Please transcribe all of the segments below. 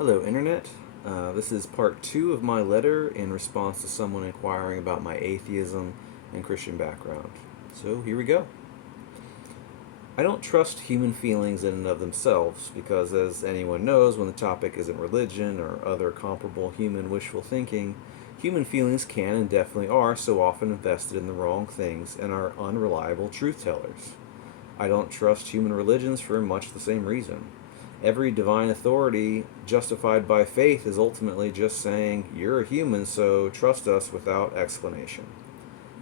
Hello, Internet. This is part two of my letter in response to someone inquiring about my atheism and Christian background. So here we go. I don't trust human feelings in and of themselves because, as anyone knows, when the topic isn't religion or other comparable human wishful thinking, human feelings can and definitely are so often invested in the wrong things and are unreliable truth tellers. I don't trust human religions for much the same reason. Every divine authority justified by faith is ultimately just saying, you're a human, so trust us without explanation.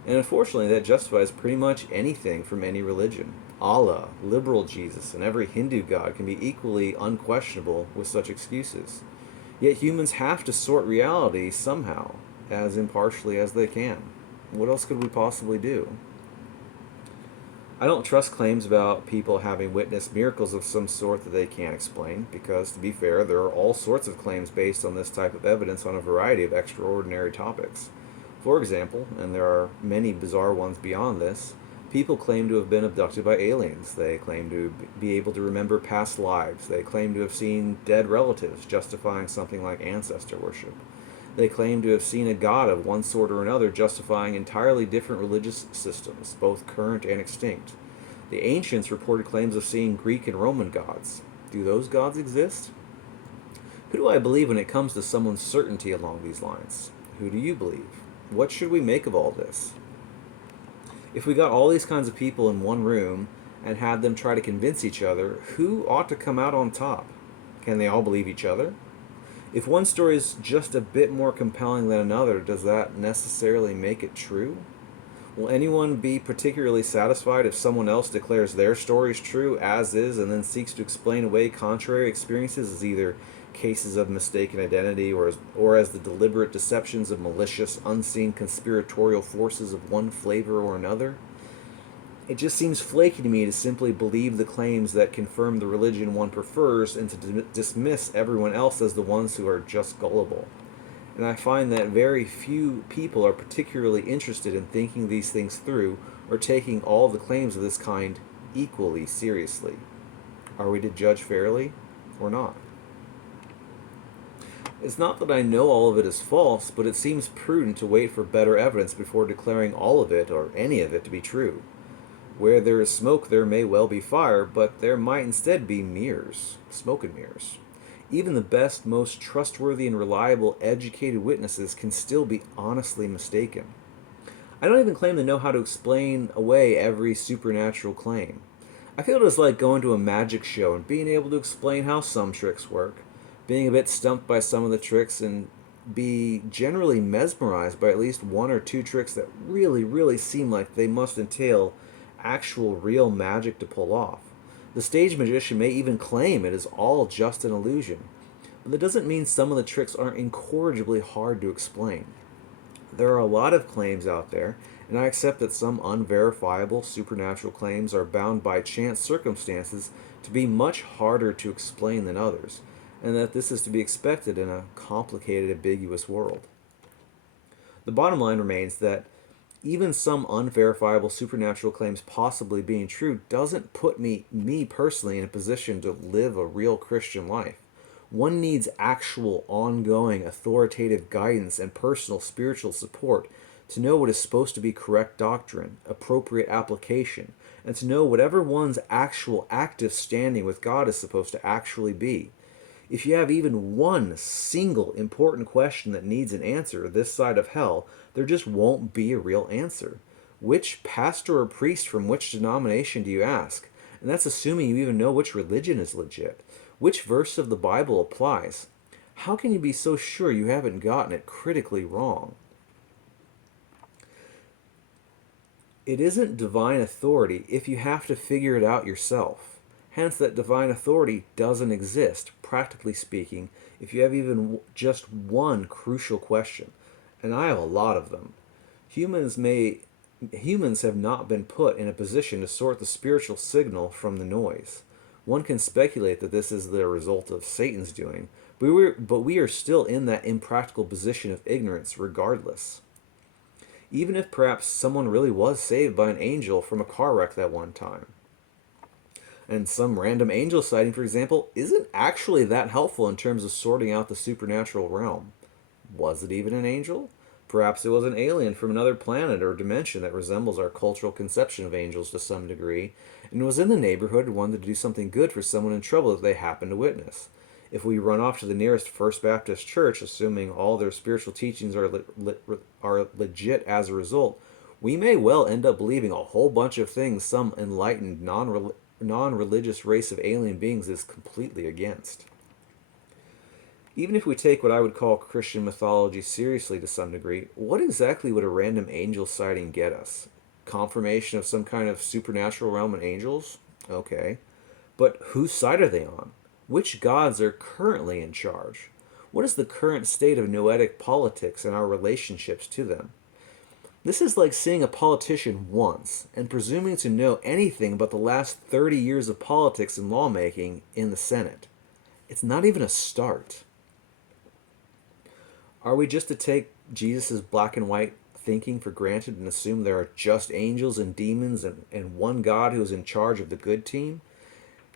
And unfortunately, that justifies pretty much anything from any religion. Allah, liberal Jesus, and every Hindu god can be equally unquestionable with such excuses. Yet humans have to sort reality somehow, as impartially as they can. What else could we possibly do? I don't trust claims about people having witnessed miracles of some sort that they can't explain, because, to be fair, there are all sorts of claims based on this type of evidence on a variety of extraordinary topics. For example, and there are many bizarre ones beyond this, people claim to have been abducted by aliens. They claim to be able to remember past lives. They claim to have seen dead relatives, justifying something like ancestor worship. They claim to have seen a god of one sort or another, justifying entirely different religious systems, both current and extinct. The ancients reported claims of seeing Greek and Roman gods. Do those gods exist? Who do I believe when it comes to someone's certainty along these lines? Who do you believe? What should we make of all this? If we got all these kinds of people in one room and had them try to convince each other, who ought to come out on top? Can they all believe each other? If one story is just a bit more compelling than another, does that necessarily make it true? Will anyone be particularly satisfied if someone else declares their story is true as is and then seeks to explain away contrary experiences as either cases of mistaken identity or as the deliberate deceptions of malicious, unseen conspiratorial forces of one flavor or another? It just seems flaky to me to simply believe the claims that confirm the religion one prefers and to dismiss everyone else as the ones who are just gullible. And I find that very few people are particularly interested in thinking these things through or taking all the claims of this kind equally seriously. Are we to judge fairly or not? It's not that I know all of it is false, but it seems prudent to wait for better evidence before declaring all of it or any of it to be true. Where there is smoke, there may well be fire, but there might instead be mirrors, smoke and mirrors. Even the best, most trustworthy and reliable, educated witnesses can still be honestly mistaken. I don't even claim to know how to explain away every supernatural claim. I feel it is like going to a magic show and being able to explain how some tricks work, being a bit stumped by some of the tricks, and be generally mesmerized by at least one or two tricks that really, really seem like they must entail actual real magic to pull off. The stage magician may even claim it is all just an illusion, but that doesn't mean some of the tricks aren't incorrigibly hard to explain. There are a lot of claims out there, and I accept that some unverifiable supernatural claims are bound by chance circumstances to be much harder to explain than others, and that this is to be expected in a complicated, ambiguous world. The bottom line remains that even some unverifiable supernatural claims possibly being true doesn't put me personally in a position to live a real Christian life. One needs actual, ongoing, authoritative guidance and personal spiritual support to know what is supposed to be correct doctrine, appropriate application, and to know whatever one's actual active standing with God is supposed to actually be. If you have even one single important question that needs an answer this side of hell, there just won't be a real answer. Which pastor or priest from which denomination do you ask? And that's assuming you even know which religion is legit. Which verse of the Bible applies? How can you be so sure you haven't gotten it critically wrong? It isn't divine authority if you have to figure it out yourself. Hence, that divine authority doesn't exist, practically speaking, if you have even just one crucial question. And I have a lot of them. Humans have not been put in a position to sort the spiritual signal from the noise. One can speculate that this is the result of Satan's doing, but we are still in that impractical position of ignorance regardless. Even if perhaps someone really was saved by an angel from a car wreck that one time. And some random angel sighting, for example, isn't actually that helpful in terms of sorting out the supernatural realm. Was it even an angel? Perhaps it was an alien from another planet or dimension that resembles our cultural conception of angels to some degree, and was in the neighborhood and wanted to do something good for someone in trouble that they happened to witness. If we run off to the nearest First Baptist church, assuming all their spiritual teachings are legit as a result, we may well end up believing a whole bunch of things some enlightened, non religious race of alien beings is completely against. Even if we take what I would call Christian mythology seriously to some degree, what exactly would a random angel sighting get us? Confirmation of some kind of supernatural realm and angels? Okay. But whose side are they on? Which gods are currently in charge? What is the current state of noetic politics and our relationships to them? This is like seeing a politician once and presuming to know anything about the last 30 years of politics and lawmaking in the Senate. It's not even a start. Are we just to take Jesus' black and white thinking for granted and assume there are just angels and demons and one God who is in charge of the good team?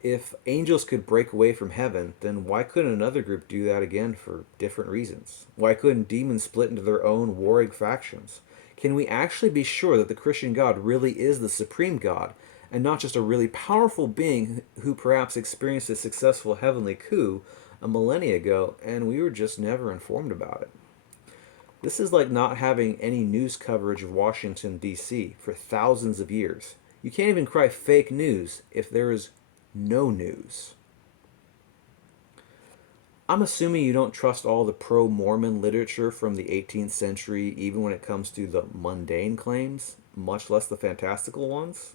If angels could break away from heaven, then why couldn't another group do that again for different reasons? Why couldn't demons split into their own warring factions? Can we actually be sure that the Christian God really is the supreme God and not just a really powerful being who perhaps experienced a successful heavenly coup a millennia ago and we were just never informed about it? This is like not having any news coverage of Washington, D.C. for thousands of years. You can't even cry fake news if there is no news. I'm assuming you don't trust all the pro Mormon literature from the 18th century, even when it comes to the mundane claims, much less the fantastical ones.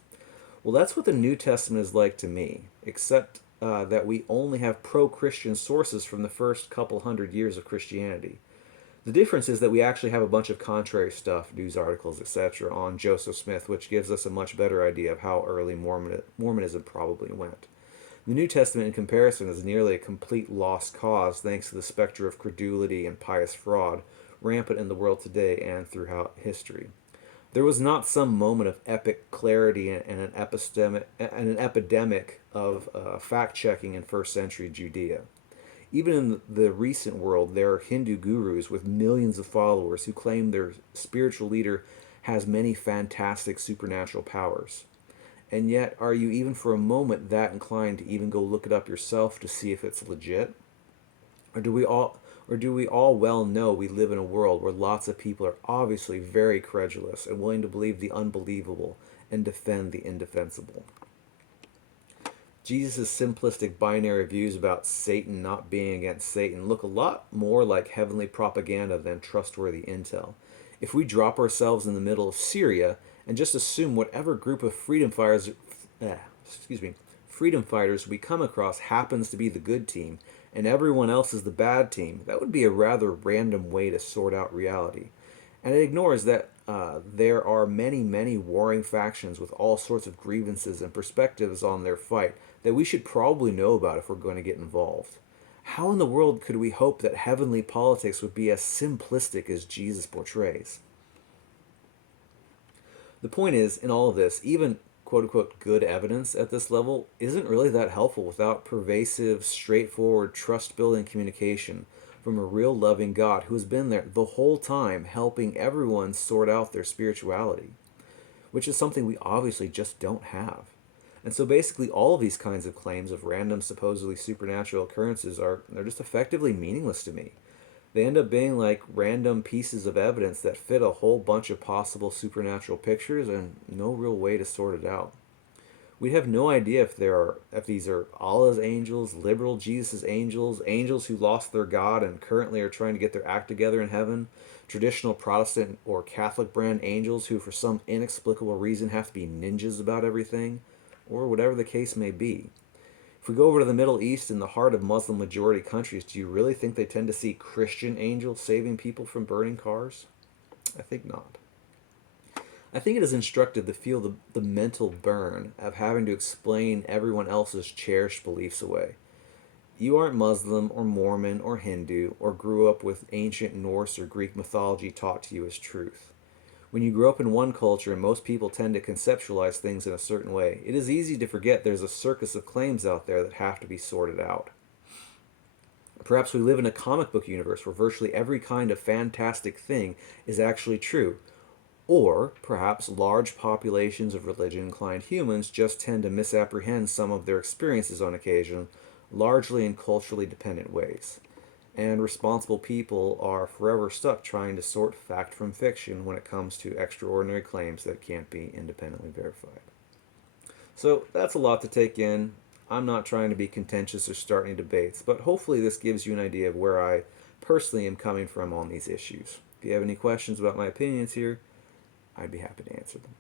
Well, that's what the New Testament is like to me, except that we only have pro Christian sources from the first couple hundred years of Christianity. The difference is that we actually have a bunch of contrary stuff, news articles, etc., on Joseph Smith, which gives us a much better idea of how early Mormonism probably went. The New Testament, in comparison, is nearly a complete lost cause thanks to the specter of credulity and pious fraud rampant in the world today and throughout history. There was not some moment of epic clarity and an epidemic of fact checking in first century Judea. Even in the recent world, there are Hindu gurus with millions of followers who claim their spiritual leader has many fantastic supernatural powers. And yet, are you even for a moment that inclined to even go look it up yourself to see if it's legit? Or do we all well know we live in a world where lots of people are obviously very credulous and willing to believe the unbelievable and defend the indefensible? Jesus' simplistic binary views about Satan not being against Satan look a lot more like heavenly propaganda than trustworthy intel. If we drop ourselves in the middle of Syria and just assume whatever group of freedom fighters we come across happens to be the good team and everyone else is the bad team, that would be a rather random way to sort out reality. And it ignores that there are many, many warring factions with all sorts of grievances and perspectives on their fight that we should probably know about if we're going to get involved. How in the world could we hope that heavenly politics would be as simplistic as Jesus portrays? The point is, in all of this, even quote unquote good evidence at this level isn't really that helpful without pervasive, straightforward, trust building communication from a real loving God who has been there the whole time helping everyone sort out their spirituality, which is something we obviously just don't have. And so basically all of these kinds of claims of random supposedly supernatural occurrences they're just effectively meaningless to me. They end up being like random pieces of evidence that fit a whole bunch of possible supernatural pictures and no real way to sort it out. We have no idea if these are Allah's angels, liberal Jesus' angels, angels who lost their God and currently are trying to get their act together in heaven, traditional Protestant or Catholic brand angels who for some inexplicable reason have to be ninjas about everything, or whatever the case may be. If we go over to the Middle East in the heart of Muslim majority countries, do you really think they tend to see Christian angels saving people from burning cars? I think not. I think it is instructive to feel the mental burn of having to explain everyone else's cherished beliefs away. You aren't Muslim or Mormon or Hindu or grew up with ancient Norse or Greek mythology taught to you as truth. When you grow up in one culture and most people tend to conceptualize things in a certain way, it is easy to forget there's a circus of claims out there that have to be sorted out. Perhaps we live in a comic book universe where virtually every kind of fantastic thing is actually true. Or perhaps large populations of religion inclined humans just tend to misapprehend some of their experiences on occasion, largely in culturally dependent ways. And responsible people are forever stuck trying to sort fact from fiction when it comes to extraordinary claims that can't be independently verified. So that's a lot to take in. I'm not trying to be contentious or start any debates, but hopefully this gives you an idea of where I personally am coming from on these issues. If you have any questions about my opinions here, I'd be happy to answer them.